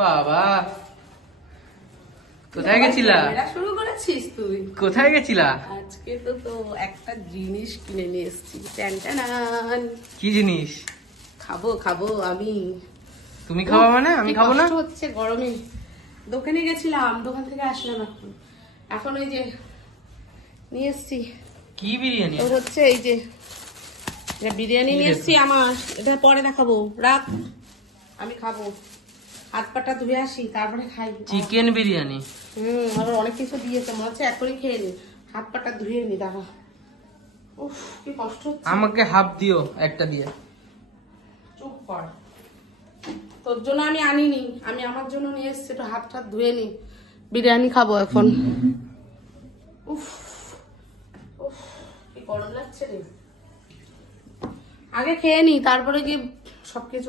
বাবা কোথায় গেছিলা? শুরু করেছিস তুই? কোথায় গেছিলা? আজকে তো একটা জিনিস কিনে নিয়ে এসেছি। কি জিনিস? খাবো আমি। তুমি খাওয়া মানে আমি খাবো না? হচ্ছে গরমে দোকানে গেছিলাম, দোকান থেকে আসলাম এখন ওই যে নিয়ে এসছি। কি বিরিয়ানি? তো হচ্ছে এই যে বিরিয়ানি নিয়ে এসছি আমার, এটা পরে দেখাবো, রাখ আমি খাবো। হাত পাটা ধুয়ে আসি তারপরে খাই। চিকেন বিরিয়ানি। আবার অনেক কিছু দিয়েছে, মনে হচ্ছে এখনই খেয়ে নি। হাত পাটা ধুয়ে নি দাঁড়া। উফ কি কষ্ট হচ্ছে। আমাকে হাফ দিও একটা দিয়ে। চুপ কর, তোর জন্য আমি আনিনি, আমি আমার জন্য নিয়ে এসছি। একটু হাত টাত ধুয়ে নি, বিরিয়ানি খাবো এখন। উফ উফ কি গরম লাগছে রে। আগে খেয়ে নি তারপরে গিয়ে সবকিছু